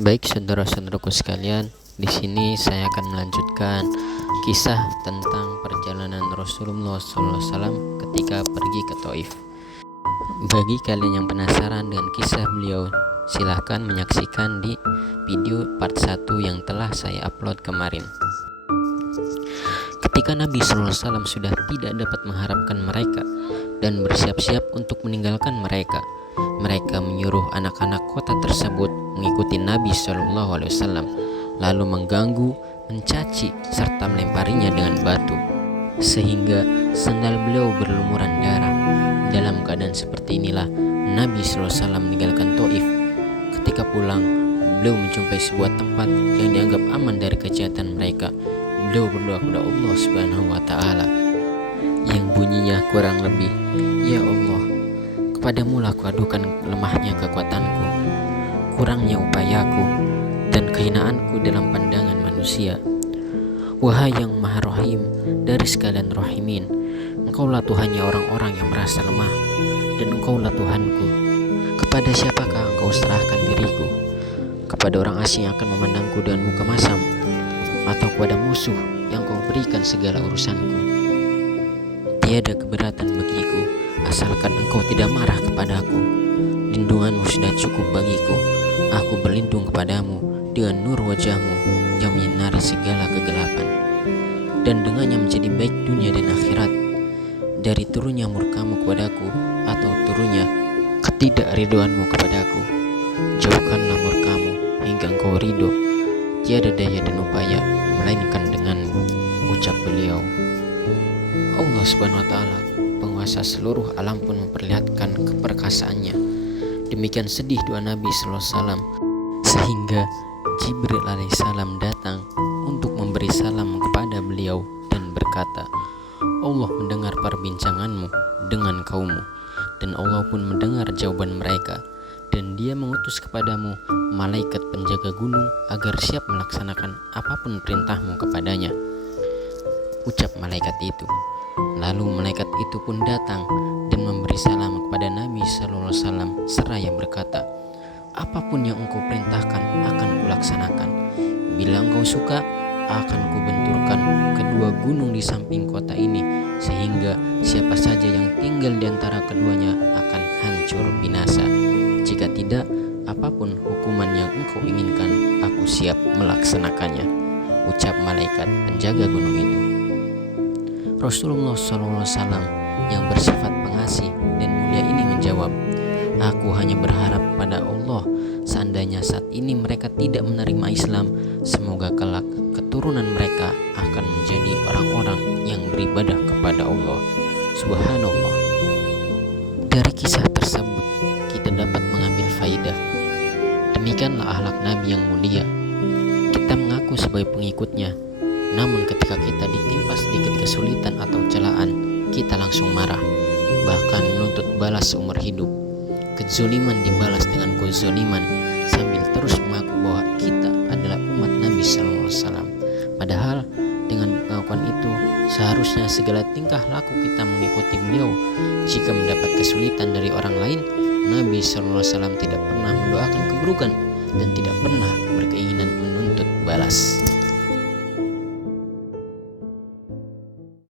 Baik saudara-saudaraku sekalian, di sini saya akan melanjutkan kisah tentang perjalanan Rasulullah SAW ketika pergi ke Taif. Bagi kalian yang penasaran dengan kisah beliau, silahkan menyaksikan di video part 1 yang telah saya upload kemarin. Ketika Nabi SAW sudah tidak dapat mengharapkan mereka dan bersiap-siap untuk meninggalkan mereka menyuruh anak-anak kota tersebut mengikuti Nabi SAW, lalu mengganggu, mencaci, serta melemparinya dengan batu, sehingga sandal beliau berlumuran darah. Dalam keadaan seperti inilah Nabi SAW meninggalkan Taif. Ketika pulang, beliau menjumpai sebuah tempat yang dianggap aman dari kejahatan mereka. Beliau berdoa kepada Allah Subhanahu wa Ta'ala yang bunyinya kurang lebih, "Ya Allah, kepadamu lah aku adukan lemahnya kekuatanku, kurangnya upayaku, dan kehinaanku dalam pandangan manusia. Wahai yang Maha Rahim dari sekalian Rahimin, Engkaulah Tuhannya orang-orang yang merasa lemah, dan Engkaulah Tuhanku. Kepada siapakah Engkau serahkan diriku? Kepada orang asing yang akan memandangku dengan muka masam, atau kepada musuh yang Kau berikan segala urusanku? Tiada keberatan bagiku, asalkan Engkau tidak marah kepadaku. Lindunganmu sudah cukup bagiku. Aku berlindung kepadamu dengan nur wajahmu yang menyinari segala kegelapan, dan dengannya menjadi baik dunia dan akhirat. Dari turunnya murkamu kepadaku atau turunnya ketidakridhoanmu kepadaku, jauhkanlah murkamu hingga Engkau ridho. Tiada daya dan upaya melainkan denganmu," ucap beliau. Allah Subhanahu wa Ta'ala, penguasa seluruh alam, pun memperlihatkan keperkasaannya. Demikian sedih doa Nabi SAW, sehingga Jibril alaihissalam datang untuk memberi salam kepada beliau dan berkata, "Allah mendengar perbincanganmu dengan kaummu, dan Allah pun mendengar jawaban mereka, dan Dia mengutus kepadamu malaikat penjaga gunung agar siap melaksanakan apapun perintahmu kepadanya," ucap malaikat itu. Lalu malaikat itu pun datang dan memberi salam kepada Nabi SAW seraya berkata, "Apapun yang Engkau perintahkan akan kulaksanakan. Bila Engkau suka, akan kubenturkan kedua gunung di samping kota ini, sehingga siapa saja yang tinggal di antara keduanya akan hancur binasa. Jika tidak, apapun hukuman yang Engkau inginkan, aku siap melaksanakannya," ucap malaikat penjaga gunung itu. Rasulullah SAW yang bersifat pengasih dan mulia ini menjawab, "Aku hanya berharap pada Allah, seandainya saat ini mereka tidak menerima Islam, semoga kelak keturunan mereka akan menjadi orang-orang yang beribadah kepada Allah." Subhanallah. Dari kisah tersebut kita dapat mengambil faidah. Demikianlah akhlak Nabi yang mulia. Kita mengaku sebagai pengikutnya, namun ketika kita ditimpa sedikit kesulitan atau celaan, kita langsung marah, bahkan menuntut balas seumur hidup. Kezoliman dibalas dengan kezoliman, sambil terus mengaku bahwa kita adalah umat Nabi SAW. Padahal dengan pengakuan itu, seharusnya segala tingkah laku kita mengikuti beliau. Jika mendapat kesulitan dari orang lain, Nabi SAW tidak pernah mendoakan keburukan dan tidak pernah berkeinginan menuntut balas.